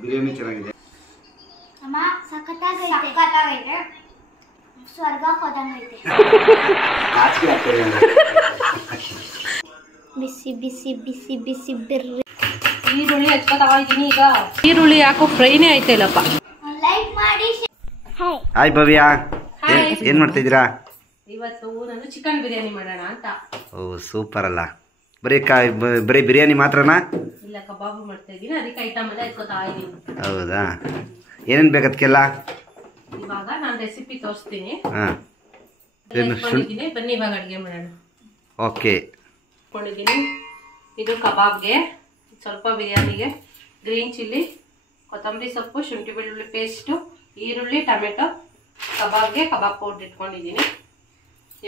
ಬಿರಿಯಾನಿ ಚೆನ್ನಾಗಿದೆ ಅಮ್ಮ. ಸಖತ್ತಾಗೈತೆ. ಸ್ವರ್ಗಕ್ಕೆ ಹೋದಂಗೈತೆ. ಬಿಸಿ ಬಿಸಿ ಬಿಸಿ ಬಿಸಿ ಬಿರ್ರಿ. ಈರುಳ್ಳಿ ಹಚ್ಕೊ ತಗೊಂಡಿದ್ದೀನಿ. ಈಗ ಈರುಳ್ಳಿ ಯಾಕೋ ಫ್ರೈನೇ ಆಯ್ತಲ್ಲಪ್ಪ. ಲೈಕ್ ಮಾಡಿ. ಹಾಯ್ ಭವ್ಯ, ಏನ್ ಮಾಡ್ತಾ ಇದ್ದೀರಾ? ಇವತ್ತು ನಾನು ಚಿಕನ್ ಬಿರಿಯಾನಿ ಮಾಡೋಣ ಅಂತ. ಓ ಸೂಪರ್ ಅಲ್ಲ. ಬರೀ ಬಿರಿಯಾನಿ ಮಾತ್ರನಾ? ಇಲ್ಲ, ಕಬಾಬ್ ಮಾಡ್ತಾ ಇದ್ದೀನಿ. ಅದಕ್ಕೆ ಐಟಮ್ ಎಲ್ಲ ಎತ್ಕೋತಾ ಇದ್ದೀನಿ. ಹೌದಾ, ಏನೇನು ಬೇಕದಕ್ಕೆಲ್ಲ? ಇವಾಗ ನಾನು ರೆಸಿಪಿ ತೋರಿಸ್ತೀನಿ. ಬನ್ನಿ ಇವಾಗ ಅಡುಗೆ ಮಾಡೋಣ. ಓಕೆ. ಇಟ್ಕೊಂಡಿದ್ದೀನಿ. ಇದು ಕಬಾಬ್ಗೆ, ಸ್ವಲ್ಪ ಬಿರಿಯಾನಿಗೆ, ಗ್ರೀನ್ ಚಿಲ್ಲಿ, ಕೊತ್ತಂಬರಿ ಸೊಪ್ಪು, ಶುಂಠಿ ಬೆಳ್ಳುಳ್ಳಿ ಪೇಸ್ಟು, ಈರುಳ್ಳಿ, ಟೊಮೆಟೊ, ಕಬಾಬ್ಗೆ ಕಬಾಬ್ ಪೌಡ್ರ್ ಇಟ್ಕೊಂಡಿದ್ದೀನಿ.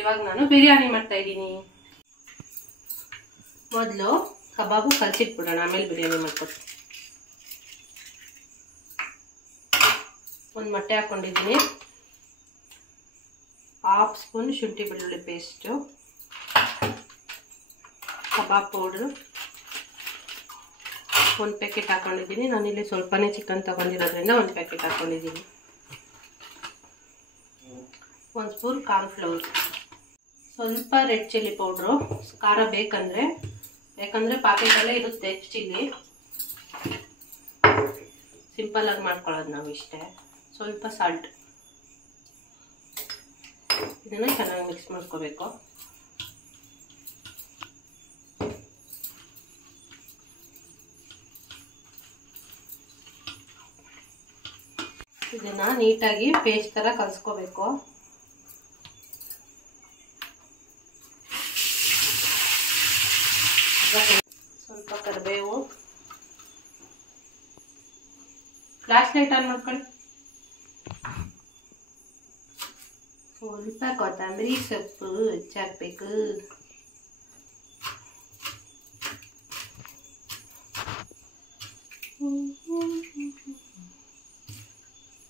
ಇವಾಗ ನಾನು ಬಿರಿಯಾನಿ ಮಾಡ್ತಾ ಇದ್ದೀನಿ. ಮೊದಲು ಕಬಾಬು ಕಲಸಿಟ್ಬಿಡೋಣ, ಆಮೇಲೆ ಬಿರಿಯಾನಿ ಮಾಡ್ಕೊತೀನಿ. ಒಂದು ಮೊಟ್ಟೆ ಹಾಕ್ಕೊಂಡಿದ್ದೀನಿ. 1/2 ಸ್ಪೂನ್ ಶುಂಠಿ ಬೆಳ್ಳುಳ್ಳಿ ಪೇಸ್ಟು, ಕಬಾಬ್ ಪೌಡ್ರು 1 ಪ್ಯಾಕೆಟ್ ಹಾಕ್ಕೊಂಡಿದ್ದೀನಿ. ನಾನಿಲ್ಲಿ ಸ್ವಲ್ಪನೇ ಚಿಕನ್ ತೊಗೊಂಡಿರೋದ್ರಿಂದ 1 ಪ್ಯಾಕೆಟ್ ಹಾಕ್ಕೊಂಡಿದ್ದೀನಿ. 1 ಸ್ಪೂನ್ ಕಾರ್ನ್ಫ್ಲವರ್, ಸ್ವಲ್ಪ ರೆಡ್ ಚಿಲ್ಲಿ ಪೌಡ್ರು, ಖಾರ ಬೇಕಂದರೆ ಪಾಕೆಟಲ್ಲೇ ಇರುತ್ತೆ ಚಿಲ್ಲಿ. ಸಿಂಪಲ್ಲಾಗಿ ಮಾಡ್ಕೊಳ್ಳೋದು ನಾವು ಇಷ್ಟೇ. ಸ್ವಲ್ಪ ಸಾಲ್ಟ್. ಇದನ್ನು ಚೆನ್ನಾಗಿ ಮಿಕ್ಸ್ ಮಾಡ್ಕೋಬೇಕು. ಇದನ್ನ ನೀಟಾಗಿ ಪೇಸ್ಟ್ ಥರ ಕಲಿಸ್ಕೋಬೇಕು. ಸ್ವಲ್ಪ ಕರಿಬೇವು, ಫ್ಲಾಶ್ ಲೈಟ್ ಆನ್ ಮಾಡ್ಕೊಳ್ಳಿ. ಸ್ವಲ್ಪ ಕೊತ್ತಂಬರಿ ಸೊಪ್ಪು ಹೆಚ್ಚಾಕ್ಬೇಕು.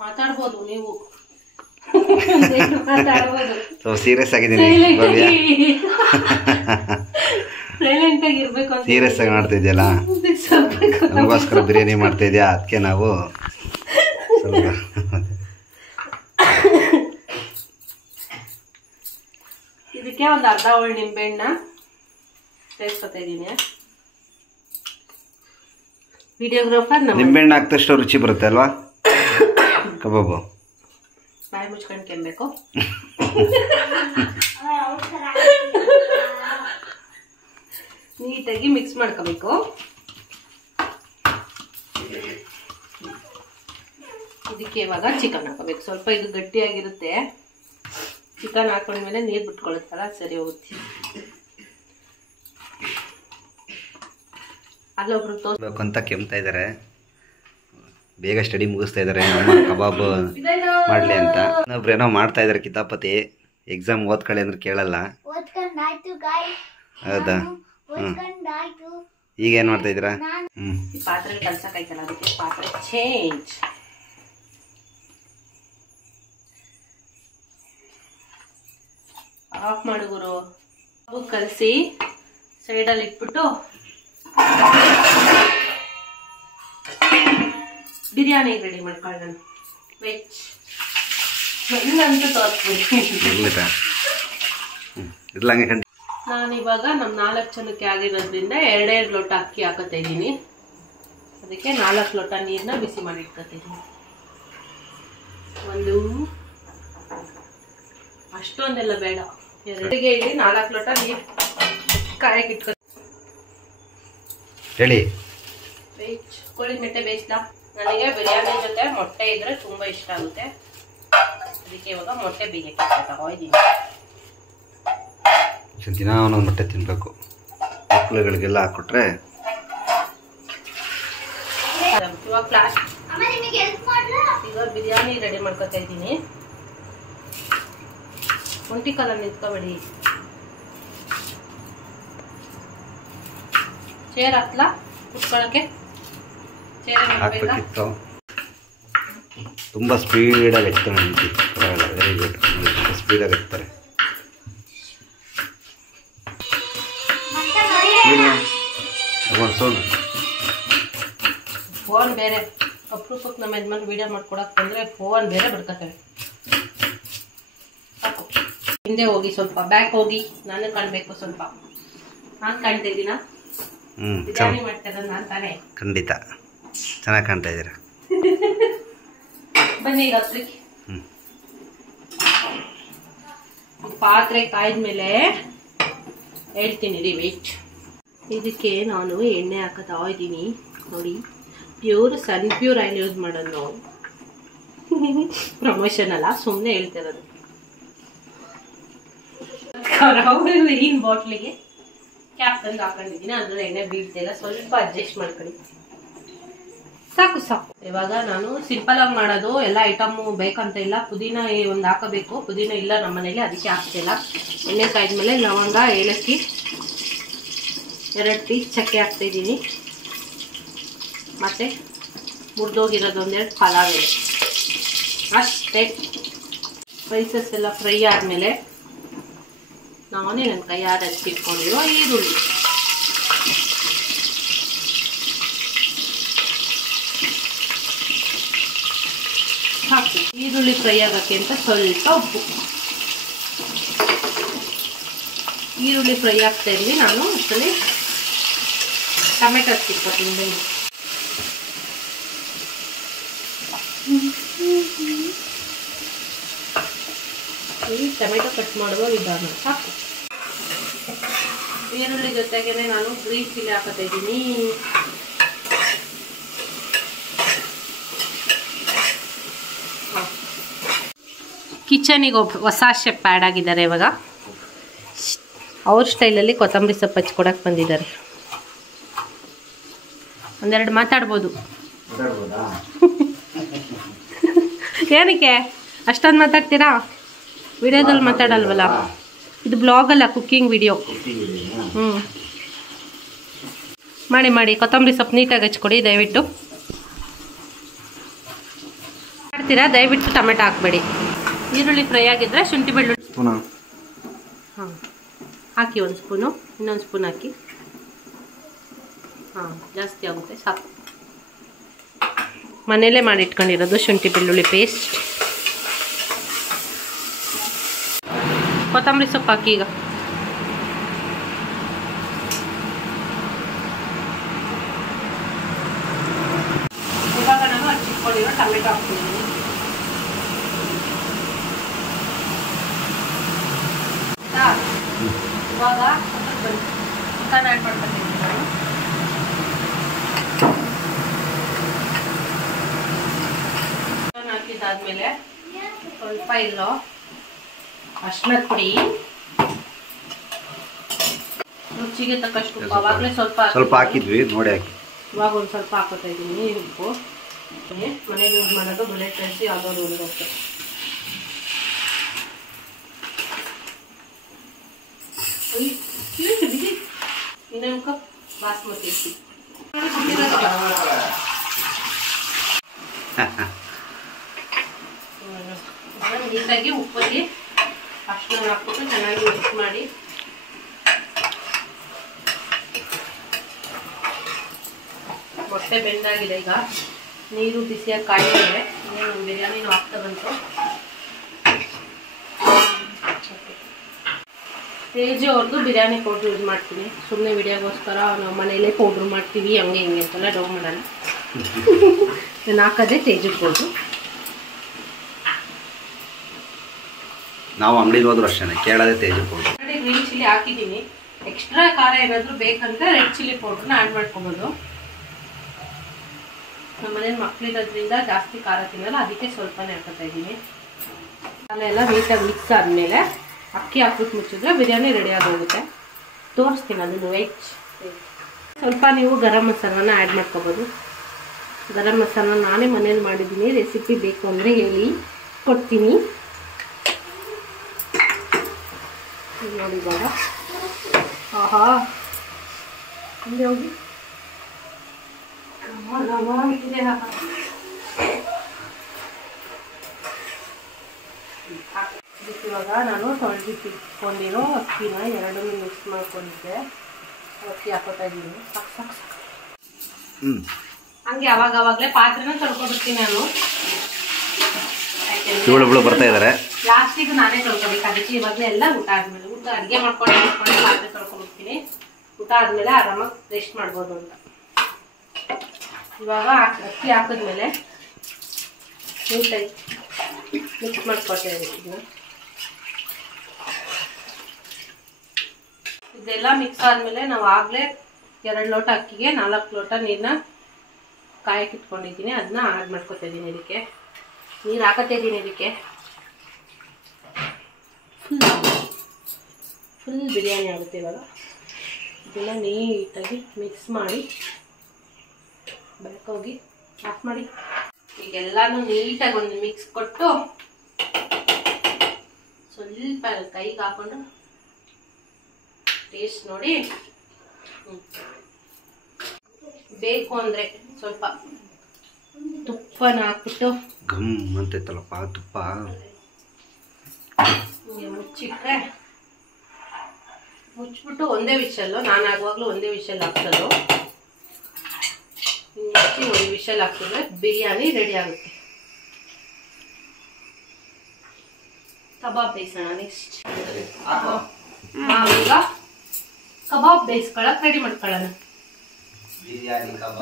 ಮಾತಾಡ್ಬೋದು ನೀವು. ಮಾತಾಡ್ಬೋದು. ಸೀರಿಯಸ್ ಆಗಿದ್ದೀನಿ. ಸೈಲೆಂಟ್ ಆಗಿ ಇರ್ಬೇಕು ಅಂತ ಸೀರಿಯಸ್ ಆಗಿ ಮಾಡ್ತಾ ಇದೆಯಲ್ಲ, ನಮಗೋಸ್ಕರ ಬಿರಿಯಾನಿ ಮಾಡ್ತಾ ಇದೆಯಾ, ಅದಕ್ಕೆ ನಾವು ಸ್ವಲ್ಪ ಇದಕ್ಕೆ ಒಂದು ಅರ್ಧ ಹೋಳು ನಿಂಬೆಹಣ್ಣ ಸೇರಿಸ್ಕೊತಾ ಇದ್ದೀನಿ. ವಿಡಿಯೋಗ್ರಾಫರ್ ನಿಂಬೆಹಣ್ಣು ಹಾಕ್ದಷ್ಟು ರುಚಿ ಬರುತ್ತೆ ಅಲ್ವಾ ಕಬಾಬು? ಬಾಯಿ ಮುಚ್ಕೊಂಡು ಕೆಮ್ಮಬೇಕು. ನೀಟಾಗಿ ಮಿಕ್ಸ್ ಮಾಡ್ಕೋಬೇಕು. ಇದಕ್ಕೆ ಇವಾಗ ಚಿಕನ್ ಹಾಕೋಬೇಕು. ಸ್ವಲ್ಪ ಇದು ಗಟ್ಟಿಯಾಗಿರುತ್ತೆ. ಚಿಕನ್ ಹಾಕೊಂಡ್ಮೇಲೆ ನೀರು ಬಿಟ್ಕೊಳ್ಳುತ್ತಲ್ಲ, ಸರಿ ಹೋಗುತ್ತೆ. ಅಲ್ಲೊಬ್ರು ತೋರಿಸ್ಬೇಕು ಅಂತ ಕೆಮ್ತಾ ಇದ್ದಾರೆ. ಬೇಗ ಸ್ಟಡಿ ಮುಗಿಸ್ತಾ ಇದ್ದಾರೆ, ನಮ್ಮ ಕಬಾಬ್ ಮಾಡಲಿ ಅಂತ. ಇನ್ನೊಬ್ರು ಏನೋ ಮಾಡ್ತಾ ಇದ್ದಾರೆ ಕಿತಾಪತಿ. ಎಕ್ಸಾಮ್ ಓದ್ಕೊಳ್ಳಿ ಅಂದ್ರೆ ಕೇಳಲ್ಲ. ಹೌದಾ? ಈಗ ಏನು ಮಾಡ್ತಾ ಇದ್ದೀರಾ? ಈ ಪಾತ್ರೆ ಕಲ್ಸಕ್ಕಾಯ್ತಲ್ಲ, ಅದಕ್ಕೆ ಪಾತ್ರೆ ಚೇಂಜ್. ಆಫ್ ಮಾಡುವರು. ಕಲಸಿ ಸೈಡಲ್ಲಿ ಇಟ್ಬಿಟ್ಟು ಬಿರಿಯಾನಿ ರೆಡಿ ಮಾಡ್ಕೊಳ್ಳೋಣ. ವೆಜ್ ಅಂತ ತೋರಿಸ್ಬಿಡಿ. ನಾನಿವಾಗ ನಮ್ಮ 4 ಜನಕ್ಕೆ ಆಗಿರೋದ್ರಿಂದ 2 ಲೋಟ ಅಕ್ಕಿ ಹಾಕೋತಾ ಇದ್ದೀನಿ. ಅದಕ್ಕೆ 4 ಲೋಟ ನೀರನ್ನ ಬಿಸಿ ಮಾಡಿ ಇಟ್ಕೊತೀನಿ. ಅಷ್ಟೊಂದೆಲ್ಲ ಬೇಡ, 2ಗೆ ಇಲ್ಲಿ 4 ಲೋಟ ನೀರು ಕಾಯಕ್ಕೆ ಇಟ್ಕೊ. ಹೇಳಿ. ವೆಜ್ ಕೋಳಿ ಮೊಟ್ಟೆ ಬೇಯಿಸ್ಲಾ? ನನಗೆ ಬಿರಿಯಾನಿ ಜೊತೆ ಮೊಟ್ಟೆ ಇದ್ರೆ ತುಂಬಾ ಇಷ್ಟ ಆಗುತ್ತೆ. ಅದಕ್ಕೆ ಇವಾಗ ಮೊಟ್ಟೆ ಬೇಯಕ್ಕೆ ತಗೋತೀನಿ. ದಿನ ಒಂದೊಂದು ಮೊಟ್ಟೆ ತಿನ್ಬೇಕು. ಮಕ್ಕಳುಗಳಿಗೆಲ್ಲ ಹಾಕ್ಕೊಟ್ರೆ ಇವಾಗ ಬಿರಿಯಾನಿ ರೆಡಿ ಮಾಡ್ಕೊತಾ ಇದ್ದೀನಿ. ಒಂಟಿ ಕಾಲ ನಿಂತ್ಕೋಬೇಡಿ. ಚೇರ್ ಹಾಕ್ಲಾ ಕುತ್ಕೊಳ್ಳೋಕೆ? ಹಾಕ್ಬೇಕಿತ್ತು. ತುಂಬ ಸ್ಪೀಡಾಗಿ ಎತ್ತಾರೆ. Very good. ಸ್ಪೀಡಾಗಿ ಎತ್ತಾರೆ. ಫೋನ್ ಬೇರೆ ಅಪ್ರೂಪಕ್ಕೆ ನಮ್ಮ ಯಜಮಾನ್ ವಿಡಿಯೋ ಮಾಡ್ಕೊಡಕ್ಕೆ ಬಂದರೆ ಫೋನ್ ಬೇರೆ ಬರ್ಕತ್ತವೆ. ಸಾಕು. ಹಿಂದೆ ಹೋಗಿ ಸ್ವಲ್ಪ ಬ್ಯಾಕ್ ಹೋಗಿ, ನಾನು ಕಾಣಬೇಕು ಸ್ವಲ್ಪ. ನಾನು ಕಾಣ್ತಾ ಇದ್ದೀನ? ಬಿರಿಯಾನಿ ಮಾಡ್ತಾ ಇರೋದು ನಾನು ತಾನೇ? ಖಂಡಿತ ಚೆನ್ನಾಗಿ ಕಾಣ್ತಾ ಇದ್ದೀರಾ. ಬನ್ನಿ ಈಗ ಹತ್ರಕ್ಕೆ. ಪಾತ್ರೆ ಕಾಯ್ದ್ಮೇಲೆ ಹೇಳ್ತೀನಿ ರೀ ವೇಟ್. ಇದಕ್ಕೆ ನಾನು ಎಣ್ಣೆ ಹಾಕತಾ ಇದ್ದೀನಿ ನೋಡಿ. ಪ್ಯೂರ್ ಸನ್ಪ್ಯೂರ್ ಆಯಿಲ್ ಯೂಸ್ ಮಾಡೋದು ನಾವು. ಪ್ರಮೋಷನ್ ಅಲ್ಲ, ಸುಮ್ಮನೆ ಹೇಳ್ತಿರೋದು. ನೀರಿನ ಬಾಟ್ಲಿಗೆ ಕ್ಯಾಪ್ ತಂದು ಹಾಕೊಂಡಿದ್ದೀನಿ, ಅದ್ರಲ್ಲಿ ಎಣ್ಣೆ ಬೀಳ್ತಿಲ್ಲ. ಸ್ವಲ್ಪ ಅಡ್ಜಸ್ಟ್ ಮಾಡ್ಕೊಳ್ಳಿ. ಸಾಕು ಸಾಕು. ಇವಾಗ ನಾನು ಸಿಂಪಲ್ ಆಗಿ ಮಾಡೋದು. ಎಲ್ಲ ಐಟಮು ಬೇಕಂತ ಇಲ್ಲ. ಪುದೀನ ಒಂದು ಹಾಕಬೇಕು, ಪುದೀನ ಇಲ್ಲ ನಮ್ಮ ಮನೇಲಿ, ಅದಕ್ಕೆ ಹಾಕ್ತಿಲ್ಲ. ಎಣ್ಣೆ ಕಾಯ್ದ್ಮೇಲೆ ಲವಂಗ, ಏಲಕ್ಕಿ, 2 ಪೀಸ್ ಚಕ್ಕೆ ಹಾಕ್ತಾಯಿದ್ದೀನಿ. ಮತ್ತು ಮುರಿದೋಗಿರೋದು 1-2 ಪಲಾವ್ ಎಲೆ ಅಷ್ಟೇ. ಸ್ಪೈಸಸ್ ಎಲ್ಲ ಫ್ರೈ ಆದಮೇಲೆ ನಾನೇ ನನ್ನ ಕೈಯಾರೆ ಹಚ್ಚಿಟ್ಕೊಂಡಿರೋ ಈರುಳ್ಳಿ, ಹಾಕಿ. ಈರುಳ್ಳಿ ಫ್ರೈ ಆಗೋಕ್ಕೆ ಅಂತ ಸ್ವಲ್ಪ ಉಪ್ಪು. ಈರುಳ್ಳಿ ಫ್ರೈ ಆಗ್ತಾ ಇರಲಿ, ನಾನು ಅಷ್ಟರಲ್ಲಿ ಟೊಮೆಟೊ ಹಚ್ಚಿಟ್ಕೊತೀನಿ. ಬೇಗ ಈ ಟೊಮೆಟೊ ಕಟ್ ಮಾಡುವ ವಿಧಾನ ಸಾಕು. ಈರುಳ್ಳಿ ಜೊತೆಗೆ ನಾನು ಗ್ರೀನ್ ಚಿಲ್ಲಿ ಹಾಕೋತಾ ಇದ್ದೀನಿ. ಕಿಚನಿಗೆ ಹೊಸ ಶೆಫ್ ಆ್ಯಡ್ ಆಗಿದ್ದಾರೆ ಇವಾಗ. ಅವ್ರ ಸ್ಟೈಲಲ್ಲಿ ಕೊತ್ತಂಬರಿ ಸೊಪ್ಪು ಹಚ್ಕೊಡಕ್ಕೆ ಬಂದಿದ್ದಾರೆ. 1-2 ಮಾತಾಡ್ಬೋದು. ಏನಕ್ಕೆ ಅಷ್ಟೊಂದು ಮಾತಾಡ್ತೀರಾ? ವಿಡಿಯೋದಲ್ಲಿ ಮಾತಾಡಲ್ವಲ್ಲ, ಇದು ಬ್ಲಾಗ್ ಅಲ್ಲ, ಕುಕ್ಕಿಂಗ್ ವಿಡಿಯೋ. ಮಾಡಿ ಮಾಡಿ ಕೊತ್ತಂಬರಿ ಸೊಪ್ಪು ನೀಟಾಗಿ ಹಚ್ಕೊಡಿ ದಯವಿಟ್ಟು. ಮಾಡ್ತೀರಾ ದಯವಿಟ್ಟು ಟೊಮೆಟೊ ಹಾಕಬೇಡಿ. ಈರುಳ್ಳಿ ಫ್ರೈ ಆಗಿದ್ರೆ ಶುಂಠಿ ಬೆಳ್ಳುಳ್ಳಿ ಹಾಂ ಹಾಕಿ, 1 ಸ್ಪೂನು, ಇನ್ನೊಂದು ಸ್ಪೂನ್ ಹಾಕಿ. ಹಾಂ ಜಾಸ್ತಿ ಆಗುತ್ತೆ, ಸಾಕು. ಮನೇಲೇ ಮಾಡಿಟ್ಕೊಂಡಿರೋದು ಶುಂಠಿ ಬೆಳ್ಳುಳ್ಳಿ ಪೇಸ್ಟ್. ಕೊತ್ತಂಬರಿ ಸೊಪ್ಪು ಹಾಕಿ. ಈಗ ಇವಾಗ ನಾನು ಹಚ್ಚಿಟ್ಕೊಂಡಿರೋ ಟೊಮೆಟೊ ಹಾಕ್ತಿದ್ದೀನಿ. ಇವಾಗ ಚಿಕನ್ ಆ್ಯಡ್ ಮಾಡ್ಕೊಂಡಿದ್ದೀನಿ ನಾನು. ಚಿಕನ್ ಹಾಕಿದ್ದಾದ್ಮೇಲೆ ಸ್ವಲ್ಪ ಇಲ್ಲೋ ಅರ್ಶಿನದ ಪುಡಿ, ರುಚಿಗೆ ತಕ್ಕಷ್ಟು ಉಪ್ಪು. ಅವಾಗಲೇ ಸ್ವಲ್ಪ ಹಾಕಿದ್ವಿ ನೋಡಿ, ಹಾಕಿ. ಇವಾಗ ಒಂದು ಸ್ವಲ್ಪ ಹಾಕೋತಾ ಇದ್ದೀನಿ ಉಪ್ಪು. ಮನೇಲಿ ಯೂಸ್ ಮಾಡೋದು ಬುಲೆಟ್ ಕಳಿಸಿ ಯಾವುದೋ ಉಳಿದೋಗ್ತದೆ. ಇನ್ನೊಂದು ಕಪ್ ಬಾಸ್ಮತಿ ಅಕ್ಕಿ ನೀಟಾಗಿ ಉಪ್ಪಲ್ಲಿ ಅರ್ಶಿನ ಹಾಕ್ಬಿಟ್ಟು ಚೆನ್ನಾಗಿ ಮಿಕ್ಸ್ ಮಾಡಿ. ಮೊಟ್ಟೆ ಬೆಂದಾಗಿದೆ. ಈಗ ನೀರು ಬಿಸಿಯಾಗಿ ಕಾಯಿದೆ. ನಮ್ಮ ಬಿರಿಯಾನಿನೂ ಆಗ್ತಾ ಬಂತು. ತೇಜು ಅವ್ರದ್ದು ಬಿರಿಯಾನಿ ಪೌಡ್ರ್ ಯೂಸ್ ಮಾಡ್ತೀನಿ. ಸುಮ್ಮನೆ ವಿಡಿಯೋಗೋಸ್ಕರ ನಾವು ಮನೇಲೇ ಪೌಡ್ರ್ ಮಾಡ್ತೀವಿ ಹಂಗೆ ಹಿಂಗೆ ಅಂತೆಲ್ಲ ಡೌ ಮಾಡೋಣ. ನಾನು ಹಾಕೋದೇ ತೇಜು ಪೌಡ್ರು. ನಾವು ಅಂಗಡಿಗೆ ಹೋದ್ರು ಅಷ್ಟೇ ಕೇಳೋದೇ ತೇಜು ಪೌಡ್ರು. ಗ್ರೀನ್ ಚಿಲ್ಲಿ ಹಾಕಿದ್ದೀನಿ. ಎಕ್ಸ್ಟ್ರಾ ಖಾರ ಏನಾದರೂ ಬೇಕಂದ್ರೆ ರೆಡ್ ಚಿಲ್ಲಿ ಪೌಡ್ರನ್ನ ಆ್ಯಡ್ ಮಾಡ್ಕೊಬೋದು. ನಮ್ಮ ಮನೇಲಿ ಮಕ್ಕಳಿರೋದ್ರಿಂದ ಜಾಸ್ತಿ ಖಾರ ತಿನ್ನಲ್ಲ, ಅದಕ್ಕೆ ಸ್ವಲ್ಪನೇ ಹಾಕೋತಾ ಇದ್ದೀನಿ. ಎಲ್ಲ ನೀಟಾಗಿ ಮಿಕ್ಸ್ ಆದಮೇಲೆ ಅಕ್ಕಿ ಹಾಕ್ಬಿಟ್ಟು ಮುಚ್ಚಿದ್ರೆ ಬಿರಿಯಾನಿ ರೆಡಿ ಆಗೋಗುತ್ತೆ. ತೋರಿಸ್ತೀನಿ ಅದನ್ನು ವೆಜ್. ಸ್ವಲ್ಪ ನೀವು ಗರಂ ಮಸಾಲಾನ ಆ್ಯಡ್ ಮಾಡ್ಕೋಬೋದು. ಗರಂ ಮಸಾಲ ನಾನೇ ಮನೇಲಿ ಮಾಡಿದ್ದೀನಿ. ರೆಸಿಪಿ ಬೇಕು ಅಂದರೆ ಹೇಳಿ ಕೊಡ್ತೀನಿ. ನೋಡಿ ಇವಾಗ ಆಹಾ ಹಿಂದೆ ಹೋಗಿ ಇವಾಗ ನಾನು ತೊಳೆದಿಟ್ಕೊಂಡಿರೋ ಅಕ್ಕಿನ ಎರಡನ್ನೂ ಮಿಕ್ಸ್ ಮಾಡ್ಕೊಂಡಿದ್ದೆ. ಅಕ್ಕಿ ಹಾಕೋತಾ ಇದ್ದೀನಿ. ಸಾಕು ಸಾಕು ಸಾಕು. ಹಂಗೆ ಅವಾಗಲೇ ಪಾತ್ರೆನ ತೊಳ್ಕೊಬಿಡ್ತೀನಿ ನಾನು. ಇವಳು ಬರ್ತಾ ಇದ್ದಾರೆ. ಲಾಸ್ಟಿಗೆ ನಾನೇ ತೊಳ್ಕೊಬೇಕು. ಅದಕ್ಕೆ ಇವಾಗಲೇ ಎಲ್ಲ ಊಟ ಆದ್ಮೇಲೆ ಅಡುಗೆ ಮಾಡ್ಕೊಂಡು ಪಾತ್ರೆ ತೊಳ್ಕೊಬಿಡ್ತೀನಿ. ಊಟ ಆದ್ಮೇಲೆ ಆರಾಮಾಗಿ ರೆಸ್ಟ್ ಮಾಡ್ಬೋದು ಅಂತ. ಇವಾಗ ಅಕ್ಕಿ ಹಾಕಿದ್ಮೇಲೆ ನೀಟಾಗಿ ಮಿಕ್ಸ್ ಮಾಡ್ಕೊಳ್ತಾ ಇದನ್ನ. ಇದೆಲ್ಲ ಮಿಕ್ಸ್ ಆದ್ಮೇಲೆ ನಾವು ಆಗ್ಲೇ 2 ಲೋಟ ಅಕ್ಕಿಗೆ 4 ಲೋಟ ನೀರನ್ನ ಕಾಯಕ್ಕೆ ಇಟ್ಕೊಂಡಿದ್ದೀನಿ. ಅದನ್ನ ಆಡ್ ಮಾಡ್ಕೊತಾ ಇದ್ದೀನಿ. ಇದಕ್ಕೆ ನೀರು ಹಾಕತ್ತಾ ಇದ್ದೀನಿ. ಇದಕ್ಕೆ ಫುಲ್ ಬಿರಿಯಾನಿ ಆಗುತ್ತೆ ಇವಾಗ. ಇದನ್ನ ನೀಟಾಗಿ ಮಿಕ್ಸ್ ಮಾಡಿ ಬೆಳಕೋಗಿ ಆಫ್ ಮಾಡಿ. ಈಗೆಲ್ಲಾನು ನೀಟಾಗಿ ಒಂದು ಮಿಕ್ಸ್ ಕೊಟ್ಟು ಸ್ವಲ್ಪ ಕೈಗೆ ಹಾಕೊಂಡು ಟೇಸ್ಟ್ ನೋಡಿ. ಬೇಕು ಅಂದರೆ ಸ್ವಲ್ಪ ತುಪ್ಪನ ಹಾಕ್ಬಿಟ್ಟು ಘಮ್ ಅಂತೈತಲ್ಲಪ್ಪ ತುಪ್ಪ. ಮುಚ್ಚಿಟ್ರೆ ಮುಚ್ಚಿಬಿಟ್ಟು ಒಂದೇ ವಿಷಲ್ಲು. ನಾನು ಆಗುವಾಗಲೂ ಒಂದೇ ವಿಷಲ್ ಹಾಕ್ಸೋದು. ಮುಚ್ಚಿ ಒಂದು ವಿಷಲ್ ಹಾಕಿದ್ರೆ ಬಿರಿಯಾನಿ ರೆಡಿ ಆಗುತ್ತೆ. ಕಬಾಬ್ ಬೇಯಿಸೋಣ ನೆಕ್ಸ್ಟ್. ನಾವೀಗ ಕಬಾಬ್ ಬೇಯಿಸ್ಕೊಳಕ್ಕೆ ರೆಡಿ ಮಾಡ್ಕೊಳ್ಳೋಣ.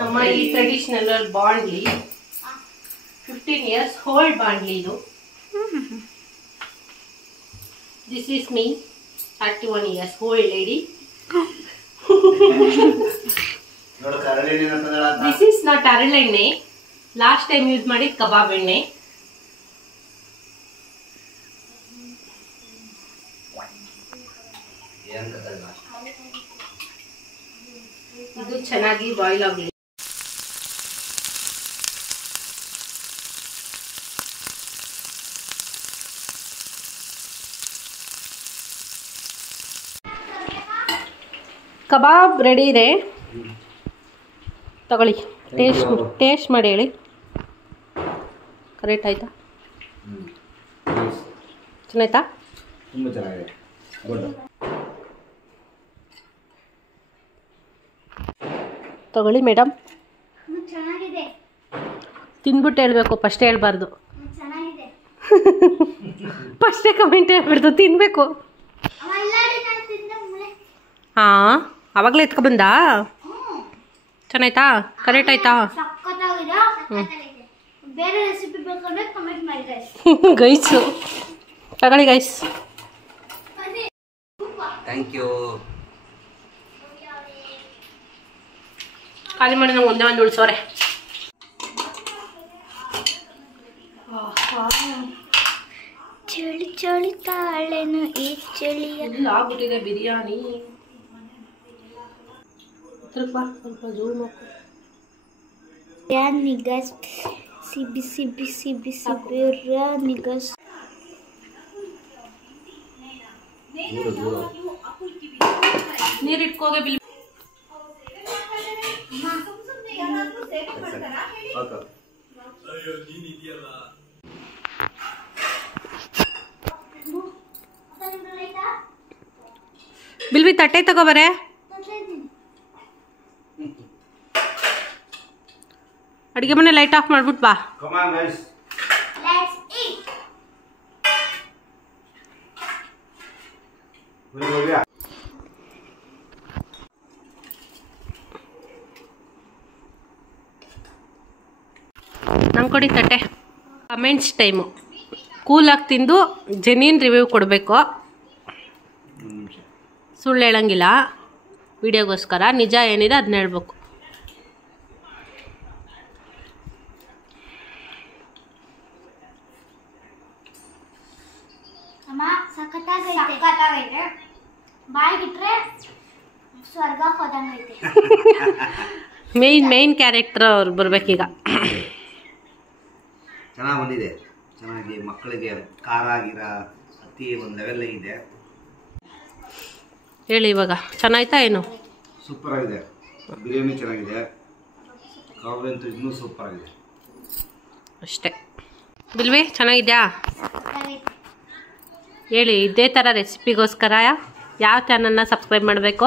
ನಮ್ಮ ಈ ಟ್ರೆಡಿಷನಲ್ ಬಾಂಡ್ಲಿ 15 years ಓಲ್ಡ್ ಬಾಂಡ್ಲಿ ಇದು. This is me 31 years old lady. This is not ಹರಳೆಣ್ಣೆ. ಲಾಸ್ಟ್ ಟೈಮ್ ಯೂಸ್ ಮಾಡಿದ ಕಬಾಬ್ ಎಣ್ಣೆ. ಇದು ಚೆನ್ನಾಗಿ ಬಾಯ್ಲ್ ಆಗಲಿ. ಕಬಾಬ್ ರೆಡಿ ಇದೆ. ತಗೊಳ್ಳಿ, ಟೇಸ್ಟ್ ಮಾಡಿ ಹೇಳಿ. ಕರೆಕ್ಟ್ ಆಯ್ತಾ? ಚೆನ್ನಾಯ್ತಾ? ತುಂಬ ಚೆನ್ನಾಗಿದೆ. ತಗೊಳ್ಳಿ ಮೇಡಮ್. ಚೆನ್ನಾಗಿದೆ. ತಿಂದ್ಬಿಟ್ಟು ಹೇಳ್ಬೇಕು, ಫಸ್ಟ್ ಹೇಳ್ಬಾರ್ದು. ಚೆನ್ನಾಗಿದೆ. ಫಸ್ಟೇ ಕಮೆಂಟ್ ಹೇಳ್ಬಿಡ್ತು, ತಿನ್ಬೇಕು. ಹಾಂ, ಅವಾಗಲೇ ಎತ್ಕೊಬಂದ. ಚೆನ್ನಾಯ್ತಾ? ಕರೆಕ್ಟ್ ಆಯ್ತಾ? ಬೇರೆ ರೆಸಿಪಿ ಬೇಕಂದ್ರೆ ಕಮೆಂಟ್ ಮಾಡಿ ಗೈಸ್. ಗೈಸು ತಗೊಳ್ಳಿ ಗೈಸ್. Thank you. ಖಾಲಿ ಮಾಡಿ ನಾವು ಒಂದೇ ಒಂದು ಉಳಿಸೋರೆ. ಚಳಿ ಚಳಿ ತಾಳೆನು ಈ ಚಳಿ ಎಲ್ಲ ಆಗ್ಬಿಟ್ಟಿದೆ ಬಿರಿಯಾನಿ. ಸ್ವಲ್ಪ ಝೂಮ್ ಹಾಕು. ನಿಗಸ್ ಬಿಸಿ ಬಿಸಿ ಬಿಸಿ ಬಿರಿಯಾನಿ ನಿಗಸ್. ನೀರು ಇಟ್ಕೋಗೆ ಬಿಲ್. ಬಿಲ್ವಿ ತಟ್ಟೆ ತಗೋಬರೆ. ಅಡಿಗೆ ಮನೆ ಲೈಟ್ ಆಫ್ ಮಾಡ್ಬಿಟ್ಟು ಬಾ. ನಮ್ಗೆ ಕೊಡಿ ತಟ್ಟೆ. Comments time. ಕೂಲಾಗಿ ತಿಂದು ಜೆನ್ಯೂನ್ ರಿವ್ಯೂ ಕೊಡಬೇಕು. ಸುಳ್ಳು ಹೇಳಂಗಿಲ್ಲ. ವಿಡಿಯೋಗೋಸ್ಕರ ನಿಜ ಏನಿದೆ ಅದನ್ನ ಹೇಳ್ಬೇಕು. ಅಮ್ಮ ಸಖತ್ತಾಗೈತೆ. ಬಾಯಿಗಿಟ್ರೆ ಸ್ವರ್ಗ ಹೋದಂಗೈತೆ. ಮೇನ್ ಕ್ಯಾರೆಕ್ಟರ್ ಅವ್ರು ಬರ್ಬೇಕೀಗ. ಚೆನ್ನಾಗಿ ಬಂದಿದೆ. ಚೆನ್ನಾಗಿ ಮಕ್ಕಳಿಗೆ ಖಾರ ಗಿರ ಅತಿ ಒಂದು ಲೆವೆಲ್ ಇದೆ. ಹೇಳಿ ಇವಾಗ ಚೆನ್ನಾಯ್ತಾ ಏನು? ಸೂಪರ್ ಆಗಿದೆ. ಬಿರಿಯಾನಿ ಚೆನ್ನಾಗಿದೆ. ಕಬಾಬ್ ಅಂತೂ ಇನ್ನೂ ಸೂಪರ್ ಆಗಿದೆ. ಅಷ್ಟೇ. ಬಿಲ್ವಿ ಚೆನ್ನಾಗಿದ್ಯಾ? ಹೇಳಿ. ಇದೇ ಥರ ರೆಸಿಪಿಗೋಸ್ಕರ ಯಾವ ಚಾನಲ್ನ ಸಬ್ಸ್ಕ್ರೈಬ್ ಮಾಡಬೇಕು?